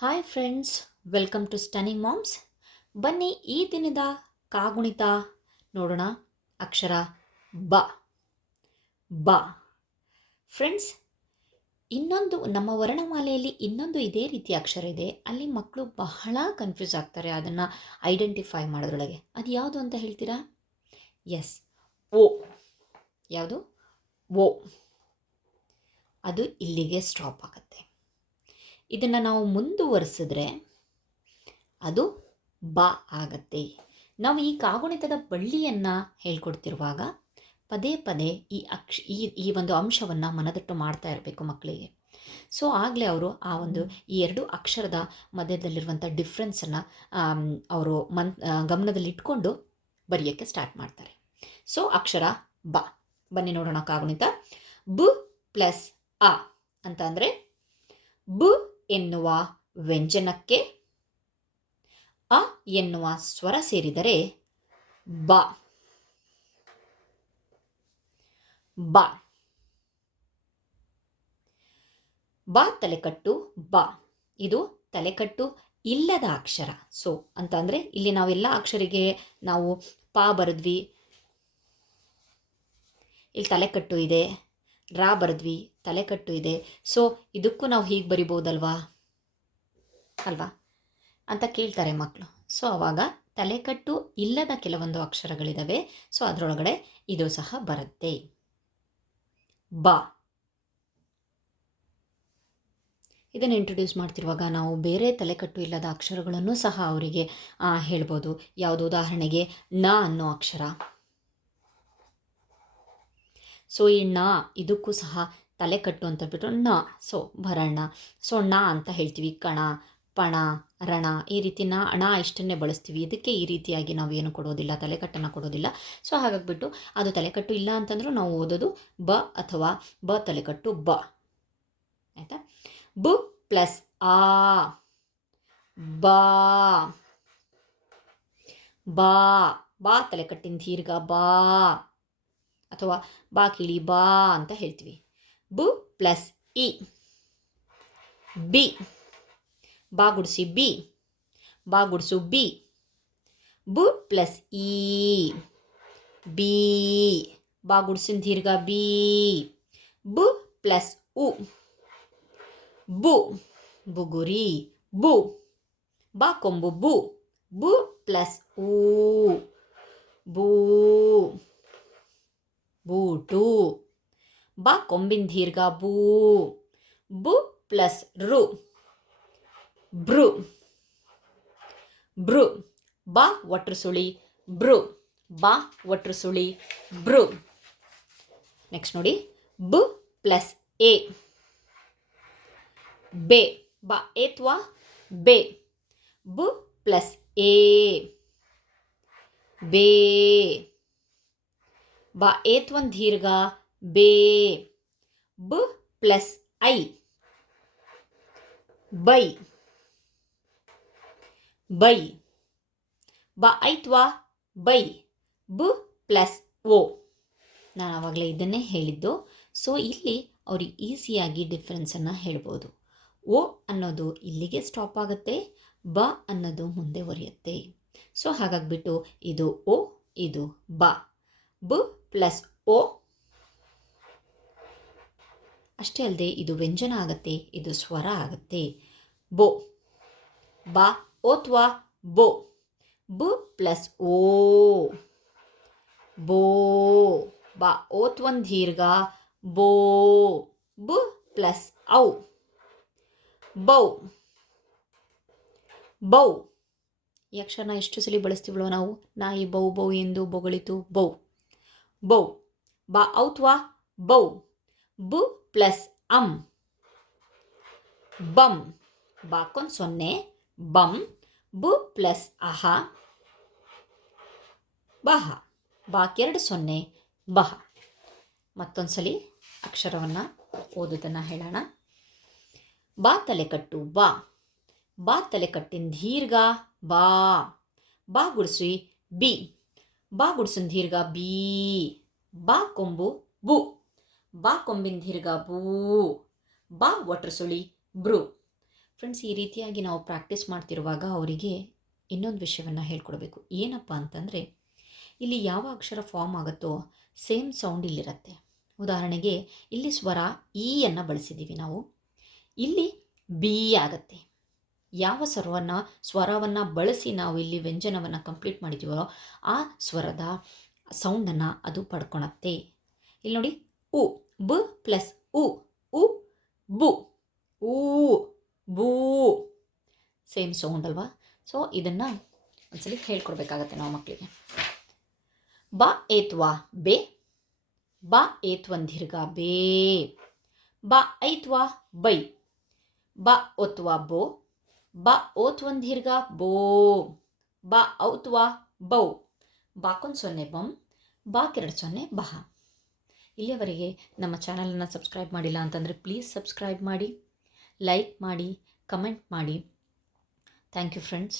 Hi friends welcome to stunning moms ಬನ್ನಿ ಈ ದಿನದ ಕಾಗುಣಿತ ನೋಡೋಣ. ಅಕ್ಷರ ಬ. ಬ. ಫ್ರೆಂಡ್ಸ್ ಇನ್ನೊಂದು ನಮ್ಮ ವರ್ಣಮಾಲೆಯಲ್ಲಿ ಇನ್ನೊಂದು ಇದೇ ರೀತಿಯ ಅಕ್ಷರ ಇದೆ. ಅಲ್ಲಿ ಮಕ್ಕಳು ಬಹಳ ಕನ್ಫ್ಯೂಸ್ ಆಗ್ತಾರೆ ಅದನ್ನು ಐಡೆಂಟಿಫೈ ಮಾಡೋದ್ರೊಳಗೆ. ಅದು ಯಾವುದು ಅಂತ ಹೇಳ್ತೀರಾ? ಎಸ್ ಓ. ಯಾವುದು? ಓ. ಅದು ಇಲ್ಲಿಗೆ ಸ್ಟಾಪ್ ಆಗುತ್ತೆ. ಇದನ್ನು ನಾವು ಮುಂದುವರಿಸಿದ್ರೆ ಅದು ಬ ಆಗತ್ತೆ. ನಾವು ಈ ಕಾಗುಣಿತದ ಬಳ್ಳಿಯನ್ನು ಹೇಳ್ಕೊಡ್ತಿರುವಾಗ ಪದೇ ಪದೇ ಈ ಅಕ್ಷ, ಈ ಈ ಒಂದು ಅಂಶವನ್ನು ಮನದಟ್ಟು ಮಾಡ್ತಾ ಇರಬೇಕು ಮಕ್ಕಳಿಗೆ ಸೊ ಆಗಲೇ ಅವರು ಆ ಒಂದು ಈ ಎರಡು ಅಕ್ಷರದ ಮಧ್ಯದಲ್ಲಿರುವಂಥ ಡಿಫ್ರೆನ್ಸನ್ನು ಅವರು ಮನ್ ಗಮನದಲ್ಲಿ ಇಟ್ಕೊಂಡು ಬರೆಯೋಕ್ಕೆ ಸ್ಟಾರ್ಟ್ ಮಾಡ್ತಾರೆ. ಸೊ ಅಕ್ಷರ ಬ. ಬನ್ನಿ ನೋಡೋಣ ಕಾಗುಣಿತ. ಬು ಪ್ಲಸ್ ಅ ಅಂತ ಅಂದರೆ ಬ ಎನ್ನುವ ವ್ಯಂಜನಕ್ಕೆ ಅ ಎನ್ನುವ ಸ್ವರ ಸೇರಿದರೆ ಬ. ಬ. ಬ ತಲೆಕಟ್ಟು ಬ. ಇದು ತಲೆಕಟ್ಟು ಇಲ್ಲದ ಅಕ್ಷರ. ಸೊ ಅಂತ ಅಂದರೆ ಇಲ್ಲಿ ನಾವೆಲ್ಲ ಅಕ್ಷರಿಗೆ ನಾವು ಪಾ ಬರೆದ್ವಿ. ಇಲ್ಲಿ ತಲೆಕಟ್ಟು ಇದೆ. ರಾ ಬರೆದ್ವಿ ತಲೆಕಟ್ಟು ಇದೆ. ಸೊ, ಇದಕ್ಕೂ ನಾವು ಹೀಗೆ ಬರಿಬೋದಲ್ವಾ? ಅಲ್ವಾ? ಅಂತ ಕೇಳ್ತಾರೆ ಮಕ್ಕಳು ಸೊ, ಅವಾಗ ತಲೆಕಟ್ಟು ಇಲ್ಲದ ಕೆಲವೊಂದು ಅಕ್ಷರಗಳಿದ್ದಾವೆ ಸೊ, ಅದರೊಳಗಡೆ ಇದು ಸಹ ಬರುತ್ತೆ. ಬ. ಇದನ್ನು ಇಂಟ್ರೊಡ್ಯೂಸ್ ಮಾಡ್ತಿರುವಾಗ ನಾವು ಬೇರೆ ತಲೆಕಟ್ಟು ಇಲ್ಲದ ಅಕ್ಷರಗಳನ್ನು ಸಹ ಅವರಿಗೆ ಹೇಳ್ಬೋದು. ಯಾವುದು ಉದಾಹರಣೆಗೆ ನ ಅನ್ನೋ ಅಕ್ಷರ. ಸೊ ಈ ಣ ಇದಕ್ಕೂ ಸಹ ತಲೆಕಟ್ಟು ಅಂತ ಬಿಟ್ಟು ನ. ಸೊ ಭರಣ ಸೊ ಣ ಅಂತ ಹೇಳ್ತೀವಿ. ಕಣ, ಪಣ, ರಣ. ಈ ರೀತಿ ನ, ಅಣ ಇಷ್ಟನ್ನೇ ಬಳಸ್ತೀವಿ. ಇದಕ್ಕೆ ಈ ರೀತಿಯಾಗಿ ನಾವು ಏನು ಕೊಡೋದಿಲ್ಲ ತಲೆಕಟ್ಟನ್ನು ಕೊಡೋದಿಲ್ಲ. ಸೊ ಹಾಗಾಗ್ಬಿಟ್ಟು ಅದು ತಲೆಕಟ್ಟು ಇಲ್ಲ ಅಂತಂದರೂ ನಾವು ಓದೋದು ಬ ಅಥವಾ ಬ ತಲೆಕಟ್ಟು ಬ. ಆಯಿತಾ? ಬು ಪ್ಲಸ್ ಆ. ಬಾ. ಬಾ. ಬಾ ತಲೆಕಟ್ಟಿನ ದೀರ್ಘ ಬಾ. ಅಥವಾ ಬಾ ಕಿಳಿ ಬಾ ಅಂತ ಹೇಳ್ತೀವಿ. ಬು ಪ್ಲಸ್ ಇ. ಬಿ. ಬಾ ಗುಡಿಸಿ ಬಿ. ಬಾ ಗುಡಿಸು ಬಿ. ಬು ಪ್ಲಸ್ ಇ. ಬಿ. ಬಾ ಗುಡಿಸಿನ ದೀರ್ಘ ಬಿ. ಬು ಪ್ಲಸ್ ಉ. ಬು. ಬುಗುರಿ ಬು. ಬಾ ಕೊಂಬು ಬು. ಬು ಪ್ಲಸ್ ಊ ಬೂ. ಬಾ ಕೊಂಬಿನ ದೀರ್ಘ ಬೂ ಬು ಪ್ಲಸ್ ರು. ಬ್ರು ಬ್ರು ಬಾ ಒಟ್ರು ಸುಳಿ ಬ್ರು ಬಾ ಒಟ್ರು ಸುಳಿ ಬ್ರು ನೆಕ್ಸ್ಟ್ ನೋಡಿ. ಬು ಪ್ಲಸ್ ಎ. ಬೆ. ಬಾ ಏತ್ವಾ ಬೆ. ಬು ಪ್ಲಸ್ ಎ. ಬೇ. ಬಾ ಏತ್ ಒಂದು ದೀರ್ಘ ಬೇ ಬ ಪ್ಲಸ್ ಐ ಬೈ ಬೈ ಬ ಐತ್ವಾ ಬೈ ಬ ಪ್ಲಸ್ ಓ ನಾನು ಆವಾಗಲೇ ಇದನ್ನೇ ಹೇಳಿದ್ದು. ಸೊ ಇಲ್ಲಿ ಅವ್ರಿಗೆ ಈಸಿಯಾಗಿ ಡಿಫ್ರೆನ್ಸನ್ನು ಹೇಳ್ಬೋದು. ಓ ಅನ್ನೋದು ಇಲ್ಲಿಗೆ ಸ್ಟಾಪ್ ಆಗುತ್ತೆ. ಬ ಅನ್ನೋದು ಮುಂದೆ ಒರೆಯುತ್ತೆ. ಸೊ ಹಾಗಾಗಿಬಿಟ್ಟು ಇದು ಓ ಇದು ಬ. ಬ ಪ್ಲಸ್ ಓ ಅಷ್ಟೇ ಅಲ್ಲದೆ ಇದು ವ್ಯಂಜನ ಆಗತ್ತೆ, ಇದು ಸ್ವರ ಆಗುತ್ತೆ. ಬೋ. ಬಾ, ಓತ್ವಾ, ಬೋ. ಬು ಪ್ಲಸ್ ಓ. ಬೋ. ಬಾ ಓತ್ ಒಂದು ದೀರ್ಘ, ಬೋ. ಬು ಪ್ಲಸ್ ಔ. ಬೌ. ಬೌ. ಈ ಅಕ್ಷರನ ಎಷ್ಟು ಸಲ ಬಳಸ್ತೀವಳೋ ನಾವು? ನಾಯಿ ಬೌ ಬೌ ಎಂದು ಬೊಗಳಿತು ಬೌ. ಬೌ. ಬಾ, ಔತ್ವಾ, ಬೌ. ಬು ಪ್ಲಸ್ ಅಂ. ಬಂ. ಬಾಕೊಂದು ಸೊನ್ನೆ. ಬಂ. ಬು ಪ್ಲಸ್ ಅಹ. ಬಹ. ಬಾಕೆರಡು ಸೊನ್ನೆ. ಬಹ. ಮತ್ತೊಂದ್ಸಲಿ ಅಕ್ಷರವನ್ನು ಓದೋದನ್ನು ಹೇಳೋಣ. ಬಾ ತಲೆಕಟ್ಟು ಬಾ. ಬಾ ತಲೆಕಟ್ಟಿನ ದೀರ್ಘ ಬಾ. ಬಾ ಗುಡಿಸಿ ಬಿ. ಬಾ ಗುಡಿಸಿನ ದೀರ್ಘ ಬಿ. ಬಾ ಕೊಂಬು ಬು. ಬಾ ಕೊಂಬಿನ ದೀರ್ಘ ಬೂ. ಬಾ ಒಟ್ರ ಸುಳಿ, ಬ್ರೂ. ಫ್ರೆಂಡ್ಸ್ ಈ ರೀತಿಯಾಗಿ ನಾವು ಪ್ರಾಕ್ಟೀಸ್ ಮಾಡ್ತಿರುವಾಗ ಅವರಿಗೆ ಇನ್ನೊಂದು ವಿಷಯವನ್ನು ಹೇಳ್ಕೊಡ್ಬೇಕು. ಏನಪ್ಪ ಅಂತಂದರೆ, ಇಲ್ಲಿ ಯಾವ ಅಕ್ಷರ ಫಾರ್ಮ್ ಆಗುತ್ತೋ ಸೇಮ್ ಸೌಂಡ್ ಇಲ್ಲಿರುತ್ತೆ. ಉದಾಹರಣೆಗೆ, ಇಲ್ಲಿ ಸ್ವರ ಇಯನ್ನು ಅನ್ನು ಬಳಸಿದ್ದೀವಿ ನಾವು. ಇಲ್ಲಿ ಬಿ ಆಗತ್ತೆ. ಯಾವ ಸ್ವರವನ್ನು ಸ್ವರವನ್ನು ಬಳಸಿ ನಾವು ಇಲ್ಲಿ ವ್ಯಂಜನವನ್ನು ಕಂಪ್ಲೀಟ್ ಮಾಡಿದ್ದೀವೋ ಆ ಸ್ವರದ ಸೌಂಡನ್ನು ಅದು ಪಡ್ಕೊಳತ್ತೆ. ಇಲ್ಲಿ ನೋಡಿ ಉ ಬ ಪ್ಲಸ್ ಉ ಉ ಬು ಊ ಬೂ ಸೇಮ್ ಸೌಂಡ್ ಅಲ್ವಾ ಸೊ ಇದನ್ನು ಒಂದ್ಸಲಿ ಹೇಳ್ಕೊಡ್ಬೇಕಾಗತ್ತೆ ನಾವು ಮಕ್ಕಳಿಗೆ ಬ ಏತ್ವಾ ಬೆ? ಬ ಏತ್ವನ್ ದೀರ್ಘ ಬೇ. ಬ ಐತ್ವಾ ಬೈ? ಬ ಒತ್ವಾ ಬೋ? ಬ ಓತ್ವನ್ ದೀರ್ಘ ಬೋ. ಬ ಔತ್ವಾ ಬೌ? ಬಾಕೊಂದು ಸೊನ್ನೆ ಬಂ, ಬಾಕೆರಡು ಸೊನ್ನೆ ಬಹ. ಇಲ್ಲಿಯವರೆಗೆ ನಮ್ಮ ಚಾನಲನ್ನು ಸಬ್ಸ್ಕ್ರೈಬ್ ಮಾಡಿಲ್ಲ ಅಂತಂದರೆ ಪ್ಲೀಸ್ ಸಬ್ಸ್ಕ್ರೈಬ್ ಮಾಡಿ ಲೈಕ್ ಮಾಡಿ ಕಮೆಂಟ್ ಮಾಡಿ. Thank you friends